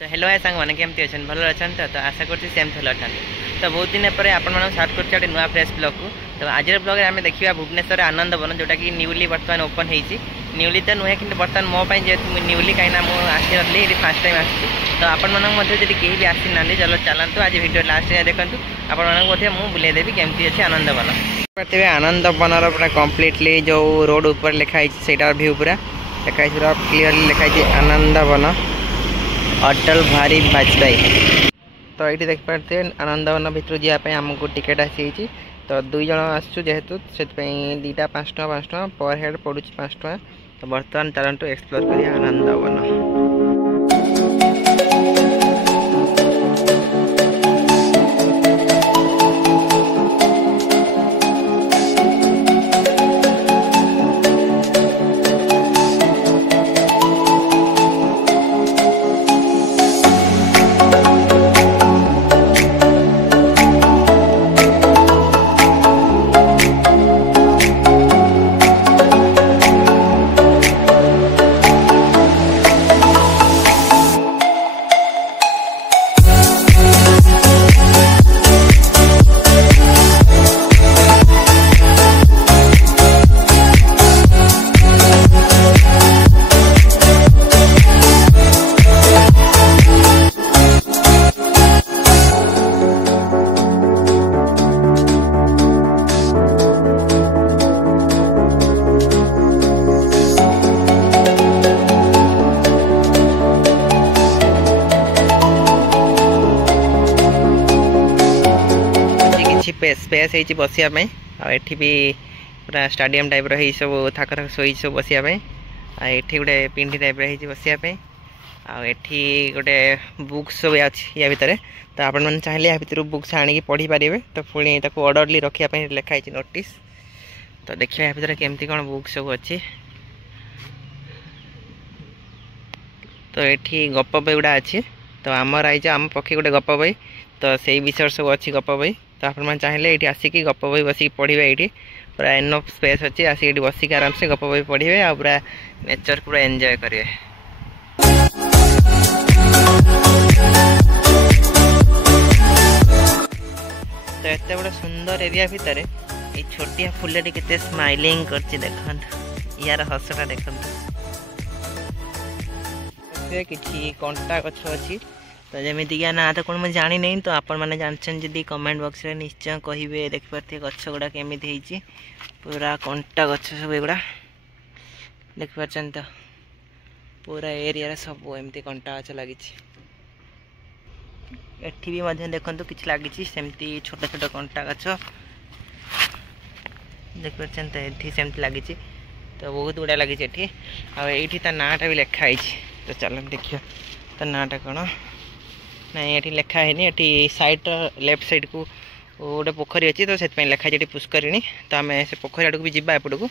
तो हेलो है सांग मैंने केमती अच्छा भल अच्छा तो आशा करती सेम भल अच्छा तो बहुत दिन पर आपण स्टार्ट कर नुआ फ्रेश ब्लॉग को तो आज ब्लॉग आम देखा भुवनेश्वर आनंद वन जोटा कि न्यूली बर्तमान ओपन होती न्यूली तो नुहे कि बर्तमान मोपाई जेहतु न्यूली कहीं आसी नी ये फास्ट टाइम आसी तो आपण मानक कहीं भी आसी ना चलो चलतु आज वीडियो लास्ट देखूँ आपण मुझे बुलेदेवी केमती अच्छे आनंद वन पार्थे आनंद वन पूरा कम्प्लीटली जो रोड ऊपर लिखाई से भ्यू पूरा लिखाई पूरा क्लीयरली लिखाई आनंद वन अटल बिहारी वाजपेयी तो ये देखिए आनंद वन भर जावाई आमको टिकेट आसी तो 2 जन आसु जेहेतु से दीटा 5 टଙ୍କା पर हेड पड़ू 5 टଙ୍କା तो बर्तमान चलतु एक्सप्लोर करिए आनंद वन। स्पेस है बसापी आठी भी पूरा स्टाडियम टाइप रही सब थाक थाक शोई सब बसापी आठी गोटे पिंडी टाइप रही बसापी आठी गोटे बुक्स सब अच्छी या भितर तो आपण मैंने चाहिए या भितर बुक्स आनिक पढ़ी पारे तो पुणी ऑर्डरली रखापी लिखाई नोटिस तो देखिए या भितर केमती कौन बुक्स सब अच्छी तो ये गप बही गुड़ा अच्छी तो आमर आई आम पक्षी गोटे गप बही तो से विषय सब अच्छी गप बही तो आप चाहिए ये आसिक गप बही बसिक पढ़े ये पूरा एनफ स्पेस अच्छी आसिक बसिक आराम से गप बही पढ़े आ पूरा नेचर पूरा एंजॉय करेंगे। तो एत बड़ा सुंदर एरिया भितर ये छोटिया फुलटी के स्माइलिंग कर यार हसटा देखते कि कंटा गछ अच्छी तो जमीक ना तो कौन मैं जानी नहीं तो आपण मैंने जानछन जदि कमेंट बॉक्स रे निश्चय कहिबे देख पारथे गछ गुड़ा केमिति हेची पूरा कंटा गछ सब एगुड़ा देख पारछन तो पूरा एरिया रे सब एमती कंटा गछ लागी एठी भी मध्य देखंतु किछ लागी सेमती छोटा छोटा कंटा गछ देख पारछन तो एठी सेमती लागी तो बहुत गुड़ा लागी एठी आ एठी ता नाटा भी लिखा है तो चलो देखियो ता नाटा कौन नहीं ये लिखा है ये साइड लेफ्ट साइड को गोटे पोखरी अच्छी तो से लिखा है पुष्करिणी तो आम से पोखरी आड़ को भी जावा एपट को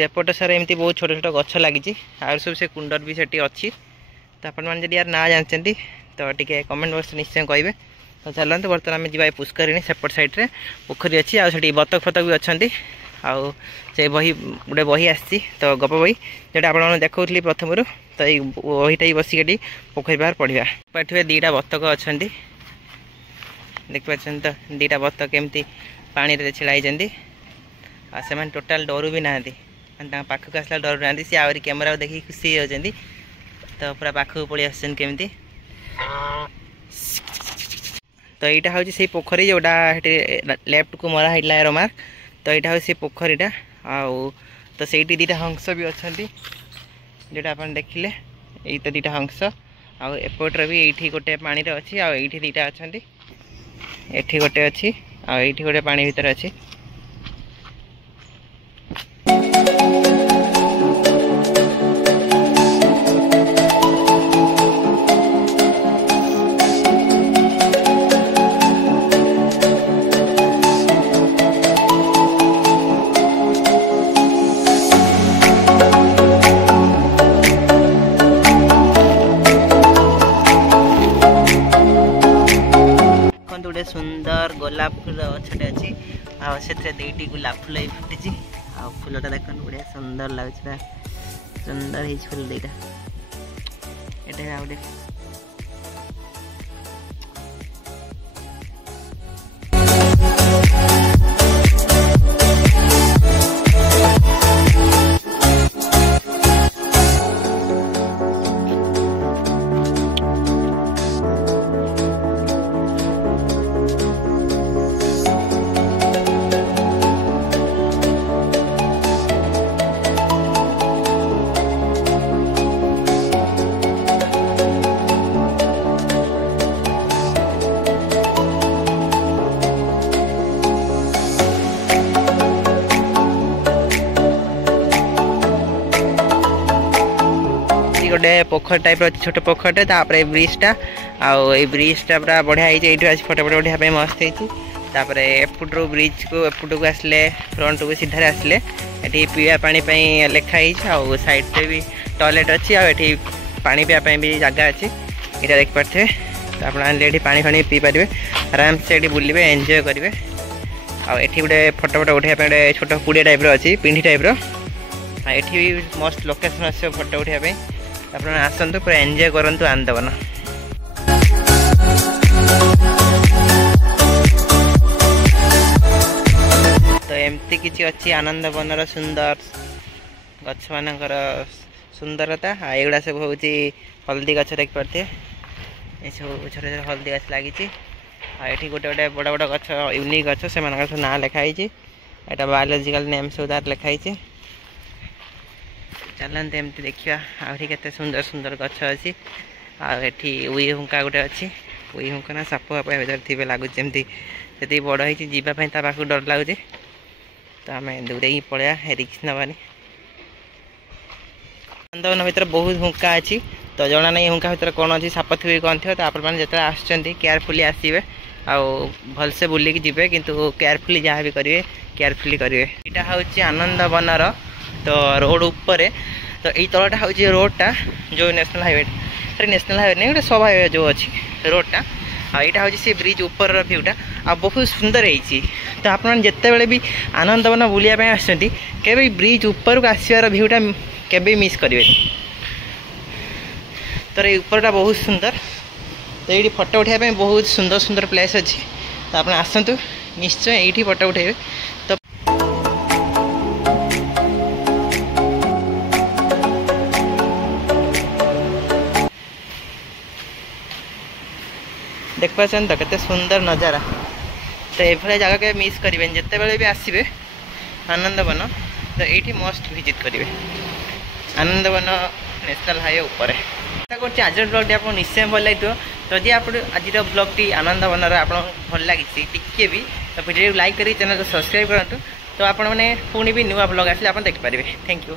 एपट सारा एमती बहुत छोट छोट गछ लगी आर सब से कुंडर भी सेठी अच्छी तो आपण मैंने जब यार ना जानते तो टी कमेंट बॉक्स निश्चय कहे तो चलते बर्तमान आम जावा पुष्करिणी सेपट साइड्रे पोखरी अच्छी आठ बतक फतक भी अच्छा आउ से बही गोटे बही आसी तो गप बही जोटा आप देखी प्रथम तो ये बहीटा ही बसिक पोखरी बाहर पढ़ा पाठे 2टा बतक अच्छा देख पार्न तो 2टा बतक केमती पानी रे छिड़ाई से टोटाल डरू भी ना पाखक आसला डर ना सी आहरी कैमेरा देखिए खुशी होती तो पूरा पाखक पलि आसमती तो यहाँ हूँ से पोखरी जोटा लेफ्ट को मरा है एरो मार्क तो यहाँ हूँ से पोखरीटा आउ तो से 2टा हंस भी अच्छा जोटा आप देखिले यही तो 2टा हंस आउ एपटर भी ये गोटे पानी अच्छी आउ 2टा अच्छा एठी गोटे अच्छी आउ ये गोटे पानी भीतर अच्छी सुंदर गोलाप फूल गछटे अच्छी से 2टी गोलाप फूल ही फुटी आ फूलटा देख बढ़िया सुंदर लगे सुंदर फूल 2टा ये गोटे गोटे पोखर टाइप छोट पोखरटे तापर ब्रिजटा आई ब्रिजटा पूरा बढ़िया होती आज फोटो फोटो उठाई मस्त होती एपुट्रु ब्रिज को एपुट को आसले फ्रंट को सीधारे आसले ये पीवा पानी लिखाई साइड से भी टॉयलेट अच्छी आठी पानी पीवा भी जगह अच्छी यहाँ देखिपे तो आप पानी फानी पी पारे आराम से ये बुलवे एंजॉय करेंगे आठी गोटे फोटो फोटो उठाई गोटे छोट कुड़िया टाइप अच्छी पिंडी टाइप एठी भी मस्त लोकेशन आस फोटो उठाई आप आसतु पूरा एंजॉय करूँ आनंदवन। तो एमती किसी अच्छी आनंदवन सुंदर गछ मानकर सुंदरता एगुड़ा सब हूँ हल्दी गछ देख पारे ये सब छोटे छोटे हल्दी गछ लगी ये गोटे गोटे बड़ बड़ गछ यूनिक गछ से ना लिखाई यहाँ बायोलोजिकल नेम सब तार लिखाई चलते एमती देखा आहुरी केते सुंदर सुंदर गछ अच्छी आठी उई हुंका गोटे अच्छी उई हुंका ना साप फाप भर थे लगुच जमी से बड़ होगापी पाक डर लगुच तो आम दूरे ही पड़ा रिक्स नवानी आनंदवन भर बहुत हुंका अच्छी तो जना नहीं हुंका भर कौन अच्छी साप थी कौन थी तो आपने जो आसुँच केयरफुली आसवे आउ भलसे बुलिकी जी किंतु केयरफुली जहाँ भी करेंगे केयरफुली करेंगे यहाँ हूँ आनंदवन तो रोड ऊपर तो ये तलटा हूँ रोडटा जो नेशनल हाईवे सरी नेशनल हाईवे नहीं गोटे सब हाईवे जो अच्छी रोडटा यहाँ हूँ सी ब्रिज ऊपर भ्यूटा आ बहुत सुंदर होती तो आप जिते भी आनंदवन बुलाया आसुँच के ब्रिज ऊपर को आसवर भ्यूटा के मिस करेंगे तो ये ऊपरटा बहुत सुंदर तो ये फोटो उठाई बहुत सुंदर सुंदर प्लेस अच्छी तो आप आसतु निश्चय ये फोटो उठेबे तो देख पार्सन तो केते सुंदर नजारा तो ये जगह के मिस करेंगे जिते बड़े भी आसवे आनंदवन तो ये मस्ट विजिट करेंगे आनंदवन नेशनल हाईवे ऊपर आज ब्लॉग आप निश्चय भल लगे तो जी आप आज ब्लॉग टी आनंदवन आप भल लगी टी भी तो वीडियो लाइक करी चैनल को सब्सक्राइब करूँ तो आपने पुणी भी नुआ ब्लॉग आसे आप देखिपारे। Thank you.